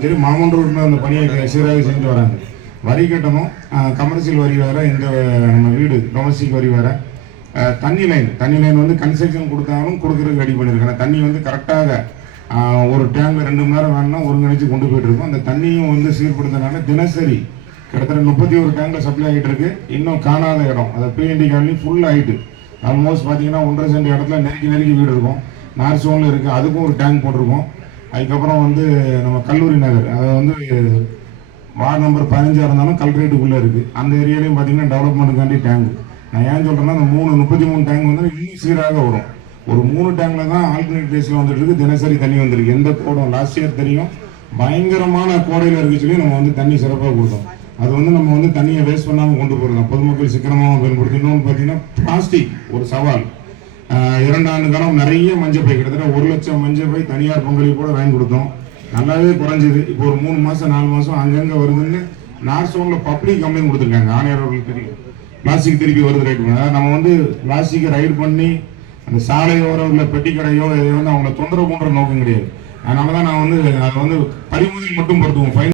சரி மாமன்றூர்னு அந்த பணியை சீராக செஞ்சு வராங்க. வரி கட்டணும். கமர்ஷியல் வரி வேற இந்த நம்ம வீடு டொமஸ்டிக் வரி வேற. தண்ணி லைன் தண்ணி லைன் வந்து கன்ஸ்ட்ரக்ஷன் கொடுத்தாலும் கொடுக்கறதுக்கு ரெடி பண்ணியிருக்காங்க தண்ணி வந்து கரெக்டாக ஒரு டேங்க்ல ரெண்டு மணி நேரம் வேணும்னா ஒருங்கிணைச்சு கொண்டு போயிட்டு இருக்கோம். அந்த தண்ணியும் வந்து சீர்படுத்தினால தினசரி கிட்டத்தட்ட முப்பத்தி ஒரு டேங்க்ல சப்ளை ஆகிட்டு இருக்கு. இன்னும் காணாத இடம். அதை பிஎன்டி காலனி ஃபுல் ஆகிட்டு ஆல்மோஸ்ட் பார்த்தீங்கன்னா ஒன்றரை சென்ட் இடத்துல நெருக்கி நெருக்கி வீடு இருக்கும். நார்த் சோனில் இருக்குது அதுக்கும் ஒரு டேங்க் போட்டிருக்கோம். அதுக்கப்புறம் வந்து நம்ம கல்லூரி நகர். அது வந்து வார்டு நம்பர் பதினஞ்சாக இருந்தாலும் கல்கரேட்டுக்குள்ளே இருக்குது அந்த ஏரியாலையும் பார்த்தீங்கன்னா டெவலப்மெண்ட்டுக்காண்டி டேங்க் நான் ஏன் சொல்கிறேன்னா அந்த மூணு முப்பத்தி மூணு டேங்க் வந்து இன்னும் சீராக வரும். ஒரு மூணு டேங்கில் தான் ஆல்டர்னேட் டேஸில் வந்துட்டு இருக்கு. தினசரி தண்ணி வந்திருக்கு. எந்த கோடம் லாஸ்ட் இயர் தெரியும். பயங்கரமான கோடையில் இருக்கு சொல்லி நம்ம வந்து தண்ணி சிறப்பாக கொடுத்தோம். அது வந்து நம்ம வந்து தண்ணியை வேஸ்ட் பண்ணாமல் கொண்டு போகிறோம் பொதுமக்கள் சிக்கனமாக பயன்படுத்தி இன்னொன்று பார்த்தீங்கன்னா பிளாஸ்டிக் ஒரு சவால். இரண்டாண்டு காலம் நிறைய மஞ்சள் பை கிட்டத்தட்ட ஒரு லட்சம் மஞ்சள் பை தனியார் பங்களிப்போட வாங்கி கொடுத்தோம். நல்லாவே குறைஞ்சது. இப்போ ஒரு மூணு மாசம் நாலு மாசம் அங்கங்க வருதுன்னு நார்த் பப்ளிக் கம்ப்ளைண்ட் கொடுத்துருக்காங்க. ஆணையர் அவர்களுக்கு தெரியும். பிளாஸ்டிக் திருப்பி வருது ரைட் பண்ண நம்ம வந்து பிளாஸ்டிக்கை ரைடு பண்ணி அந்த சாலையோரோ இல்லை பெட்டி கடையோ இதை வந்து அவங்கள தொந்தரவு பண்ற நோக்கம் கிடையாது. அதனால தான் நான் வந்து அதை வந்து பறிமுதல் மட்டும் படுத்துவோம். ஃபைன்